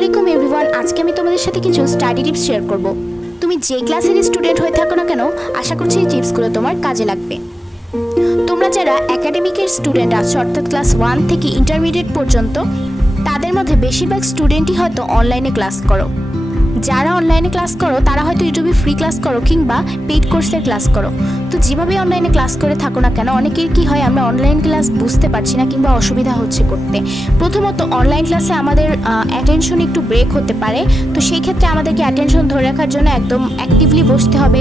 আলাইকুম এভরিওয়ান, আজকে আমি তোমাদের সাথে কিছু স্টাডি টিপস শেয়ার করব। তুমি যে ক্লাসের স্টুডেন্ট হয়ে থাকো না কেন, আশা করছি এই টিপসগুলো তোমার কাজে লাগবে। তোমরা যারা একাডেমিকের স্টুডেন্ট আছো, অর্থাৎ ক্লাস ওয়ান থেকে ইন্টারমিডিয়েট পর্যন্ত, তাদের মধ্যে বেশিরভাগ স্টুডেন্টই হয়তো অনলাইনে ক্লাস করো। যারা অনলাইনে ক্লাস করো, তারা হয়তো ইউটিউবে ফ্রি ক্লাস করো কিংবা পেইড কোর্সের ক্লাস করো। তো যেভাবে অনলাইনে ক্লাস করে থাকো না কেন, অনেকের কি হয়, আমরা অনলাইন ক্লাস বুঝতে পারছি না কিংবা অসুবিধা হচ্ছে করতে। প্রথমত অনলাইন ক্লাসে আমাদের অ্যাটেনশন একটু ব্রেক হতে পারে। তো সেই ক্ষেত্রে আমাদেরকে অ্যাটেনশন ধরে রাখার জন্য একদম অ্যাক্টিভলি বসতে হবে।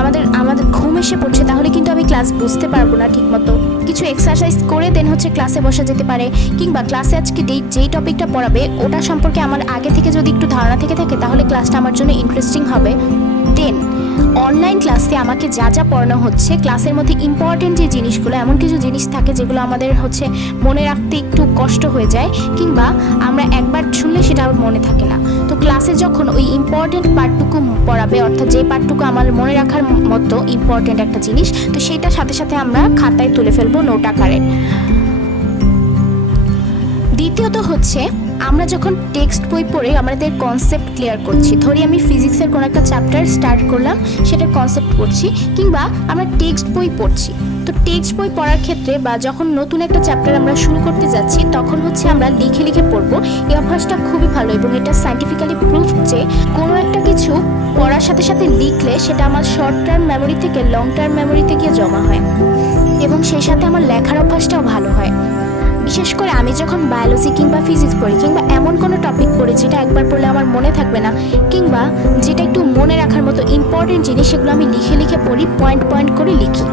আমাদের আমাদের ঘুম এসে পড়ছে, তাহলে কিন্তু আমি ক্লাস বুঝতে পারব না ঠিকমতো। কিছু এক্সারসাইজ করে দেন হচ্ছে ক্লাসে বসা যেতে পারে, কিংবা ক্লাসে আজকে যেই যেই টপিকটা পড়াবে, ওটা সম্পর্কে আমার আগে থেকে যদি একটু ধারণা থেকে থাকে, তাহলে ক্লাসটা আমার জন্য ইন্টারেস্টিং হবে। দেন অনলাইন ক্লাসে আমাকে যা যা পড়ানো হচ্ছে ক্লাসের মধ্যে ইম্পর্টেন্ট যে জিনিসগুলো, এমন কিছু জিনিস থাকে যেগুলো আমাদের হচ্ছে মনে রাখতে একটু কষ্ট হয়ে যায়, কিংবা আমরা একবার শুনলে সেটা মনে ক্লাসে যখন ওই ইম্পর্টেন্ট পার্টটুকু পড়াবে, অর্থাৎ যে পার্টটুকু আমার মনে রাখার মতো ইম্পর্টেন্ট একটা জিনিস, তো সেটার সাথে সাথে আমরা খাতায় তুলে ফেলব নোট আকারে। দ্বিতীয়ত হচ্ছে, আমরা যখন টেক্সট বই পড়ে আমাদের কনসেপ্ট ক্লিয়ার করছি, ধরি আমি ফিজিক্সের কোনো একটা চ্যাপ্টার স্টার্ট করলাম, সেটার কনসেপ্ট পড়ছি, কিংবা আমরা টেক্সট বই পড়ছি। তো টেক্সট বই পড়ার ক্ষেত্রে বা যখন নতুন একটা চ্যাপ্টার আমরা শুরু করতে যাচ্ছি, তখন হচ্ছে আমরা লিখে লিখে পড়ব। এই অভ্যাসটা খুবই ভালো এবং এটা সাইন্টিফিক্যালি প্রুফ যে কোনো একটা কিছু পড়ার সাথে সাথে লিখলে সেটা আমার শর্ট টার্ম মেমোরি থেকে লং টার্ম মেমোরিতে গিয়ে জমা হয় এবং সেই সাথে আমার লেখার অভ্যাসটাও ভালো হয়। বিশেষ করে আমি যখন বায়োলজি কিংবা ফিজিক্স পড়ি কিংবা এমন কোনো টপিক পড়ি যেটা একবার পড়লে আমার মনে থাকবে না, কিংবা যেটা একটু মনে রাখার মতো ইম্পর্টেন্ট জিনিস, সেগুলো আমি লিখে লিখে পড়ি পয়েন্ট পয়েন্ট করে লিখি।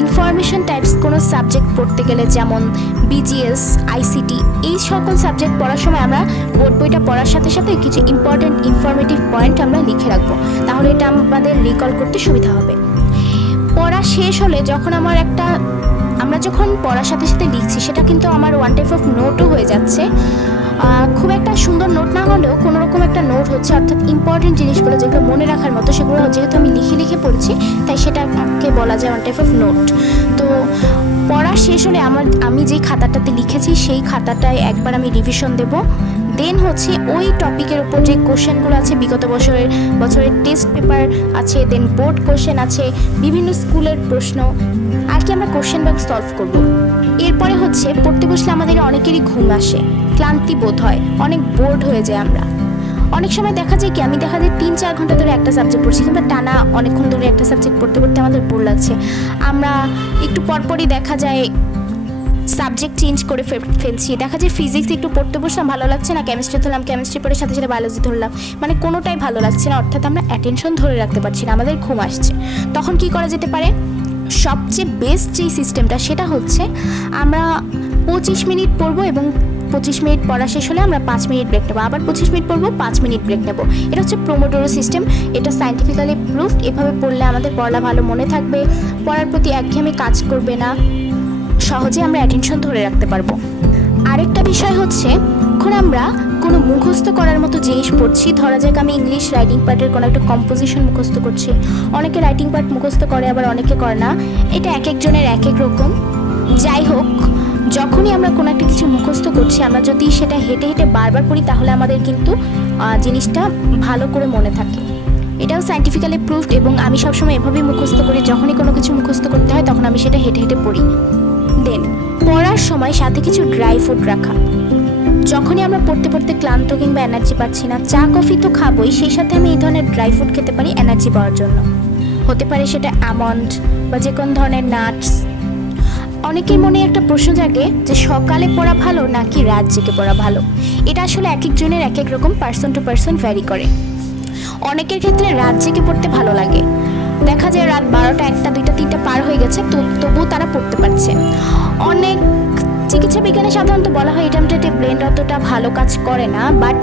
ইনফরমেশন টাইপস কোনো সাবজেক্ট পড়তে গেলে যেমন বিজিএস আইসিটি এই সকল সাবজেক্ট পড়ার সময় আমরা বোর্ড বইটা পড়ার সাথে সাথে কিছু ইম্পর্টেন্ট ইনফরমেটিভ পয়েন্ট আমরা লিখে রাখব। তাহলে এটা আমাদের রিকল করতে সুবিধা হবে। পড়া শেষ হলে যখন আমার একটা, আমরা যখন পড়ার সাথে সাথে লিখছি, সেটা কিন্তু আমার ওয়ান টাইপ অফ নোটও হয়ে যাচ্ছে। খুব একটা সুন্দর নোট না হলেও কোনো রকম একটা নোট হচ্ছে, অর্থাৎ ইম্পর্টেন্ট জিনিসগুলো যেগুলো মনে রাখার মতো, সেগুলো যেহেতু আমি লিখে লিখে পড়ছি, তাই সেটাকে বলা যায় ওয়ান টাইপ অফ নোট তো পড়া শেষ হলে আমার, আমি যেই খাতাটাতে লিখেছি, সেই খাতাটায় একবার আমি রিভিশন দেব। দেন হচ্ছে ওই টপিকের উপর যে কোশ্চেনগুলো আছে, বিগত বছরের বছরের টেস্ট পেপার আছে দেন বোর্ড কোশ্চেন আছে, বিভিন্ন স্কুলের প্রশ্ন, আর কি আমরা কোশ্চেন ব্যাংক সলভ করব। এরপরে হচ্ছে পড়তে বসলে আমাদের অনেকেরই ঘুম আসে, ক্লান্তি বোধ হয়, অনেক বোর্ড হয়ে যায় আমরা। অনেক সময় দেখা যায় কি, আমি দেখা যায় তিন চার ঘণ্টা ধরে একটা সাবজেক্ট পড়ছি, কিংবা টানা অনেকক্ষণ ধরে একটা সাবজেক্ট পড়তে পড়তে আমাদের বোর লাগছে। আমরা একটু পরপরই দেখা যায় সাবজেক্ট চেঞ্জ করে ফেলছি। দেখা যায় ফিজিক্স একটু পড়তে বসলাম, ভালো লাগছে না, কেমিস্ট্রি ধরলাম, কেমিস্ট্রি পড়ে সাথে সাথে বায়োলজি ধরলাম। মানে কোনোটাই ভালো লাগছে না, অর্থাৎ আমরা অ্যাটেনশন ধরে রাখতে পারছি না, আমাদের ঘুম আসছে। তখন কি করা যেতে পারে? সবচেয়ে বেস্ট যেই সিস্টেমটা সেটা হচ্ছে আমরা পঁচিশ মিনিট পড়ব এবং পঁচিশ মিনিট পড়া শেষ হলে আমরা পাঁচ মিনিট ব্রেক নেব। আবার পঁচিশ মিনিট পড়ব, পাঁচ মিনিট ব্রেক নেব। এটা হচ্ছে প্রোমোটোরো সিস্টেম এটা সাইন্টিফিক্যালি প্রুফড এভাবে পড়লে আমাদের পড়া ভালো মনে থাকবে। পড়ার প্রতি একঘেয়েমি কাজ করবে না। সহজে আমরা অ্যাটেনশন ধরে রাখতে পারব। আরেকটা বিষয় হচ্ছে, এখন আমরা কোনো মুখস্থ করার মতো জিনিস পড়ছি, ধরা যাক আমি ইংলিশ রাইটিং পার্টের কোনো একটা কম্পোজিশন মুখস্থ করছি। অনেকে রাইটিং পার্ট মুখস্থ করে, আবার অনেকে করে না। এটা এক একজনের এক এক রকম। যাই হোক, যখনই আমরা কোনো একটা কিছু মুখস্থ করছি, আমরা যদি সেটা হেঁটে হেঁটে বারবার পড়ি, তাহলে আমাদের কিন্তু জিনিসটা ভালো করে মনে থাকে। এটাও সাইন্টিফিক্যালি প্রুফড এবং আমি সবসময় এভাবেই মুখস্থ করি, যখনই কোনো কিছু মুখস্থ করতে হয়, তখন আমি সেটা হেঁটে হেঁটে পড়ি। দেন। পড়ার সময় সাথে কিছু ড্রাই ফ্রুট রাখা। যখনই আমরা পড়তে পড়তে ক্লান্ত কিংবা এনার্জি পাচ্ছি না, চা, কফি তো খাবোই, সেই সাথে আমি এই ধরনের ড্রাই ফ্রুট খেতে পারি এনার্জি পাওয়ার জন্য। হতে পারে সেটা আমন্ড বা যে কোনো ধরনের নাটস অনেকের মনে একটা প্রশ্ন জাগে যে সকালে পড়া ভালো নাকি রাত জেগে পড়া ভালো? এটা আসলে এক একজনের এক এক রকম পার্সন টু পার্সন ভ্যারি করে। অনেকের ক্ষেত্রে রাত জেগে পড়তে ভালো লাগে। দেখা যায় রাত বারোটা একটা দুইটা পার হয়ে গেছে তবুও তারা পড়তে পারছে। অনেক চিকিৎসা বিজ্ঞানে সাধারণত বলা হয় টাইমটাতে ব্রেন অতটা ভালো কাজ করে না বাট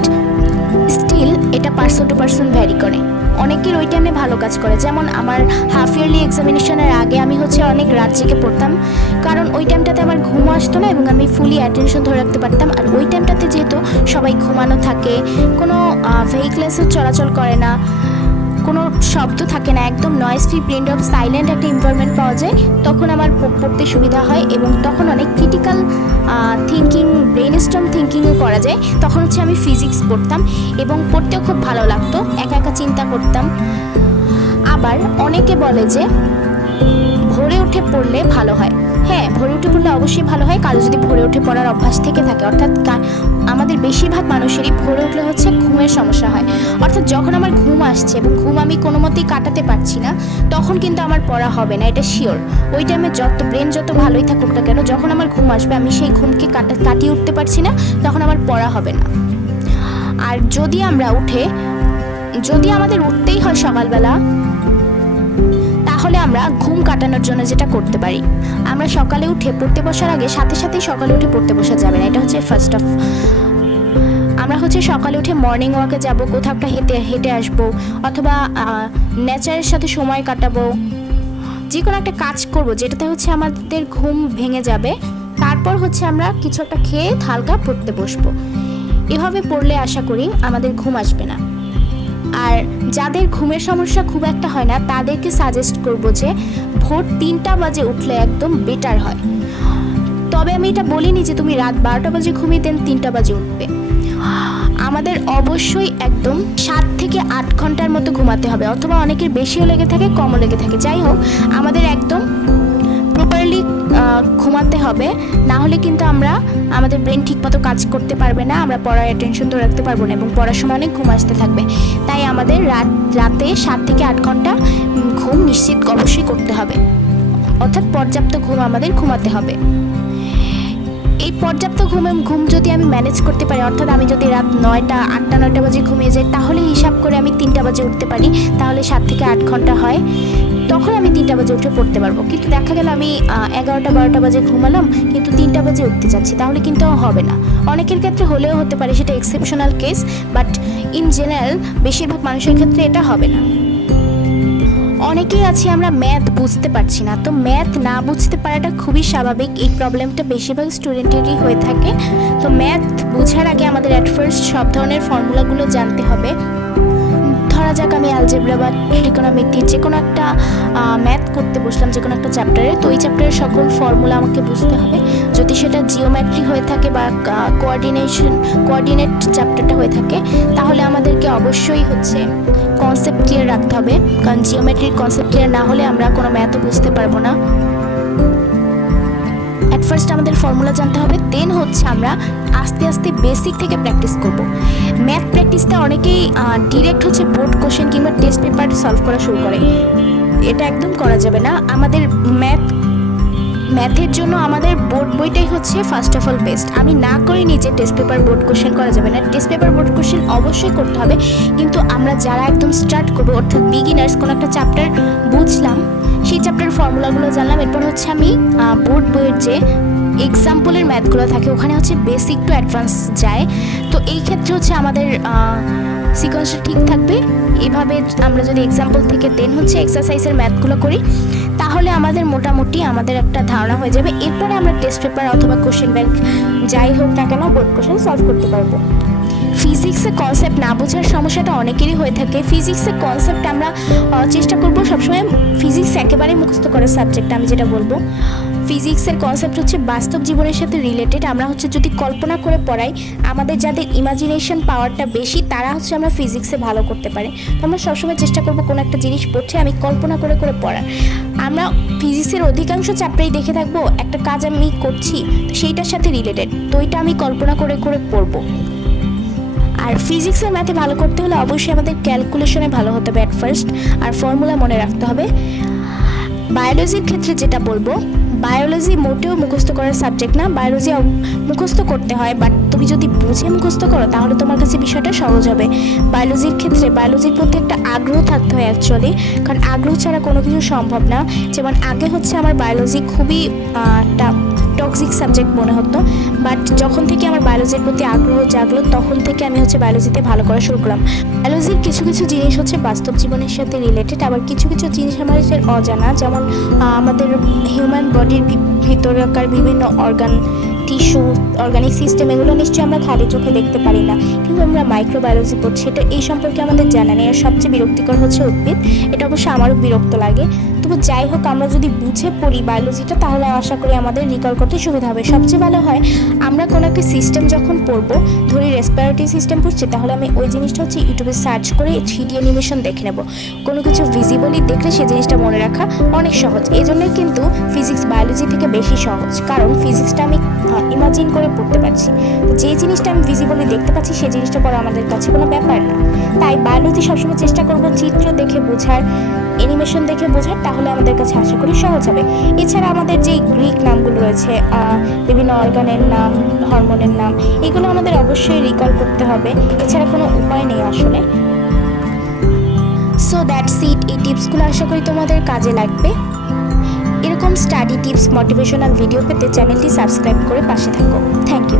স্টিল এটা পার্সন টু পার্সন ভ্যারি করে। অনেকের ওই টাইমে ভালো কাজ করে। যেমন আমার হাফ ইয়ারলি এক্সামিনেশনের আগে আমি হচ্ছে অনেক রাত জেগে পড়তাম, কারণ ওই টাইমটাতে আমার ঘুম আসতো না এবং আমি ফুলি অ্যাটেনশন ধরে রাখতে পারতাম। আর ওই টাইমটাতে যেহেতু সবাই ঘুমানো থাকে, কোনো ভেহিকলেসও চলাচল করে না কোনো শব্দ থাকে না, একদম noise free print of silent একটা এনভায়রনমেন্ট পাওয়া যায়। তখন আমার পড়তে সুবিধা হয় এবং তখন অনেক ক্রিটিক্যাল থিঙ্কিং ব্রেন স্টম থিঙ্কিংও করা যায়। তখন হচ্ছে আমি ফিজিক্স পড়তাম এবং পড়তেও খুব ভালো লাগতো, একা একা চিন্তা করতাম। আবার অনেকে বলে যে, ভোরে উঠে পড়লে ভালো হয়। হ্যাঁ ভোরে উঠে পড়লে অবশ্যই ভালো হয়। কারও যদি ভোরে উঠে পড়ার অভ্যাস থেকে থাকে, অর্থাৎ আমাদের বেশিরভাগ মানুষেরই ভোরে উঠলে হচ্ছে ঘুমের সমস্যা হয়। অর্থাৎ যখন আমার ঘুম আসছে এবং ঘুম আমি কোনো মতেই কাটাতে পারছি না, তখন কিন্তু আমার পড়া হবে না, এটা শিওর ওই টাইমে যত ব্রেন যত ভালোই থাকুক না কেন, যখন আমার ঘুম আসবে, আমি সেই ঘুমকে কাটা কাটিয়ে উঠতে পারছি না, তখন আমার পড়া হবে না। আর যদি আমরা উঠে যদি আমাদের উঠতেই হয় সকালবেলা তাহলে আমরা ঘুম কাটানোর জন্য যেটা করতে পারি। আমরা সকালে উঠে পড়তে বসার আগে সাথে সাথেই সকালে উঠে পড়তে বসা যাবে না, এটা হচ্ছে ফার্স্ট অফ আমরা হচ্ছে সকালে উঠে মর্নিং ওয়াকে যাব, কোথাও একটা হেঁটে হেঁটে আসব, অথবা নেচারের সাথে সময় কাটাবো। যে কোনো একটা কাজ করব, যেটাতে হচ্ছে আমাদের ঘুম ভেঙে যাবে, তারপর হচ্ছে আমরা কিছু একটা খেয়ে হালকা পড়তে বসবো। এভাবে পড়লে আশা করি আমাদের ঘুম আসবে না। যাদের ঘুমের সমস্যা খুব একটা হয় না, তাদেরকে সাজেস্ট করব যে ভোর তিনটা বাজে উঠলে একদম বেটার হয়। তবে আমি এটা বলিনি যে তুমি রাত বারোটা বাজে ঘুমিয়ে দেন, তিনটা বাজে উঠবে। আমাদের অবশ্যই একদম সাত থেকে আট ঘণ্টার মতো ঘুমাতে হবে, অথবা অনেকের বেশিও লেগে থাকে, কমও লেগে থাকে। যাই হোক, আমাদের একদম হবে, না হলে কিন্তু আমরা আমাদের ব্রেন ঠিকমতো কাজ করতে পারবে না, আমরা পড়ার অ্যাটেনশন তো রাখতে পারব না এবং পড়ার সময় অনেক ঘুম আসতে থাকবে। তাই আমাদের রাত, রাতে সাত থেকে আট ঘণ্টা ঘুম নিশ্চিত অবশ্যই করতে হবে। অর্থাৎ পর্যাপ্ত ঘুম আমাদের ঘুমাতে হবে। এই পর্যাপ্ত ঘুমে, ঘুম যদি আমি ম্যানেজ করতে পারি, অর্থাৎ আমি যদি রাত নয়টা, আটটা, নয়টা বাজে ঘুমিয়ে যাই, তাহলে হিসাব করে আমি তিনটা বাজে উঠতে পারি। তাহলে সাত থেকে আট ঘণ্টা হয়। তখন আমি তিনটা বাজে উঠে পড়তে পারব। কিন্তু দেখা গেল আমি এগারোটা, বারোটা বাজে ঘুমালাম, কিন্তু তিনটা বাজে উঠতে চাচ্ছি তাহলে কিন্তু হবে না। অনেকের ক্ষেত্রে হলেও হতে পারে সেটা exceptional case but in general বেশিরভাগ মানুষের ক্ষেত্রে এটা হবে না। অনেকেই আছি, আমরা ম্যাথ বুঝতে পারছি না। তো ম্যাথ না বুঝতে পারাটা খুবই স্বাভাবিক। এই প্রবলেমটা বেশিরভাগ স্টুডেন্টেরই হয়ে থাকে। তো ম্যাথ বোঝার আগে আমাদের অ্যাট ফার্স্ট সব ধরনের ফর্মুলাগুলো জানতে হবে। ধরা যাক, আমি অ্যালজেব্রা বা ট্রিকোনোমেট্রি যে কোনো একটা ম্যাথ করতে বসলাম, যে কোনো একটা চ্যাপ্টারে তো ওই চ্যাপ্টারের সকল ফর্মুলা আমাকে বুঝতে হবে। যদি সেটা জিওমেট্রি হয়ে থাকে বা কোঅর্ডিনেশন কোঅর্ডিনেট চ্যাপ্টারটা হয়ে থাকে, তাহলে আমাদেরকে অবশ্যই হচ্ছে কনসেপ্ট ক্লিয়ার রাখতে হবে। কারণ জিওমেট্রির কনসেপ্ট ক্লিয়ার না হলে আমরা কোনো ম্যাথও বুঝতে পারব না। অ্যাট ফার্স্ট আমাদের ফর্মুলা জানতে হবে দেন হচ্ছে আমরা আস্তে আস্তে বেসিক থেকে প্র্যাকটিস করব। ম্যাথ প্র্যাকটিসটা অনেকেই ডিরেক্ট হচ্ছে বোর্ড কোশ্চেন কিংবা টেস্ট পেপার সলভ করা শুরু করে। এটা একদম করা যাবে না। আমাদের ম্যাথ ম্যাথের জন্য আমাদের বোর্ড বইটাই হচ্ছে ফার্স্ট অফ অল বেস্ট আমি না করিনি যে টেস্ট পেপার বোর্ড কোশ্চেন করা যাবে না। টেস্ট পেপার বোর্ড কোশ্চেন অবশ্যই করতে হবে। কিন্তু আমরা যারা একদম স্টার্ট করব, অর্থাৎ বিগিনার্স কোনো একটা চ্যাপ্টার বুঝলাম, সেই চ্যাপ্টার ফর্মুলাগুলো জানলাম। এরপর হচ্ছে আমি বোর্ড বইয়ের যে এক্সাম্পলের ম্যাথগুলো থাকে, ওখানে হচ্ছে বেসিক টু অ্যাডভান্স যায়। তো এই ক্ষেত্রে হচ্ছে আমাদের সিকোয়েন্সটা ঠিক থাকবে। এভাবে আমরা যদি এক্সাম্পল থেকে দেন হচ্ছে এক্সারসাইজের ম্যাথগুলো করি, তাহলে আমাদের মোটামুটি আমাদের একটা ধারণা হয়ে যাবে। এরপরে আমরা টেস্ট পেপার অথবা কোশ্চেন ব্যাংক যাই হোক না কেন বোর্ড কোশ্চেন সলভ করতে পারব। ফিজিক্সের কনসেপ্ট না বোঝার সমস্যাটা অনেকেরই হয়ে থাকে। ফিজিক্সের কনসেপ্ট আমরা চেষ্টা করব সবসময় ফিজিক্স একেবারে মুখস্থ করার সাবজেক্ট আমি যেটা বলব। ফিজিক্সের কনসেপ্ট হচ্ছে বাস্তব জীবনের সাথে রিলেটেড আমরা হচ্ছে যদি কল্পনা করে পড়াই, আমাদের যাদের ইমাজিনেশন পাওয়ারটা বেশি, তারা হচ্ছে আমরা ফিজিক্সে ভালো করতে পারি। তো আমরা সবসময় চেষ্টা করব কোনো একটা জিনিস পড়ছে আমি কল্পনা করে করে পড়ার। আমরা ফিজিক্সের অধিকাংশ চ্যাপ্টারই দেখে থাকব, একটা কাজ আমি করছি, সেইটার সাথে রিলেটেড তো ওইটা আমি কল্পনা করে করে পড়ব। আর ফিজিক্সের ম্যাথে ভালো করতে হলে অবশ্যই আমাদের ক্যালকুলেশনে ভালো হতে হবে অ্যাট ফার্স্ট আর ফর্মুলা মনে রাখতে হবে। বায়োলজির ক্ষেত্রে যেটা বলব বায়োলজি মোটেও মুখস্থ করার সাবজেক্ট না, বায়োলজি মুখস্থ করতে হয় বাট তুমি যদি বুঝে মুখস্থ করো, তাহলে তোমার কাছে বিষয়টা সহজ হবে। বায়োলজির ক্ষেত্রে, বায়োলজির প্রতি একটা আগ্রহ থাকতে হয় অ্যাকচুয়ালি কারণ আগ্রহ ছাড়া কোনো কিছু সম্ভব না। যেমন আগে হচ্ছে আমার বায়োলজি খুবই একটা টক্সিক সাবজেক্ট মনে হতো বাট যখন থেকে আমার বায়োলজির প্রতি আগ্রহ জাগলো, তখন থেকে আমি হচ্ছে বায়োলজিতে ভালো করা শুরু করলাম। বায়োলজির কিছু কিছু জিনিস হচ্ছে বাস্তব জীবনের সাথে রিলেটেড আবার কিছু কিছু জিনিস আমাদের অজানা, যেমন আমাদের হিউম্যান বডির ভিতরকার বিভিন্ন অর্গান টিস্যু অর্গানিক সিস্টেম এগুলো নিশ্চয়ই আমরা খালি চোখে দেখতে পারি না। কিন্তু আমরা মাইক্রোবায়োলজি পড়ছি, এটা এই সম্পর্কে আমাদের জানা নেই। আর সবচেয়ে বিরক্তিকর হচ্ছে উদ্ভিদ। এটা অবশ্য আমারও বিরক্ত লাগে। তবু যাই হোক, আমরা যদি বুঝে পড়ি বায়োলজিটা তাহলে আশা করি আমাদের রিকল করতে সুবিধা হবে। সবচেয়ে ভালো হয়, আমরা কোনো একটা সিস্টেম যখন পড়ব, ধরি রেসপিরেটরি সিস্টেম পড়ছি, তাহলে আমি ওই জিনিসটা হচ্ছে ইউটিউবে সার্চ করে থ্রি ডি অ্যানিমেশন দেখে নেব। কোনো কিছু ভিজিবলি দেখলে সেই জিনিসটা মনে রাখা অনেক সহজ। এই জন্যই কিন্তু ফিজিক্স বায়োলজি থেকে বেশি সহজ, কারণ ফিজিক্সটা আমি ইমাজিন করে পড়তে পারছি। যে জিনিসটা আমি ভিজিবলি দেখতে পাচ্ছি সেই জিনিসটা পড়া আমাদের কাছে কোনো ব্যাপার না। তাই বায়োলজি সবসময় চেষ্টা করব চিত্র দেখে বোঝার অ্যানিমেশন দেখে বোঝার তাহলে আমাদের কাছে আশা করি সহজ হবে। এছাড়া আমাদের যে গ্রিক নামগুলো রয়েছে বিভিন্ন অর্গানের নাম, হরমোনের নাম, এগুলো আমাদের অবশ্যই রিকল করতে হবে। এছাড়া কোনো উপায় নেই আসলে। সো দ্যাটস ইট এই টিপসগুলো আশা করি তোমাদের কাজে লাগবে। এরকম স্টাডি টিপস মোটিভেশনাল ভিডিও পেতে চ্যানেলটি সাবস্ক্রাইব করে পাশে থাকো। Thank you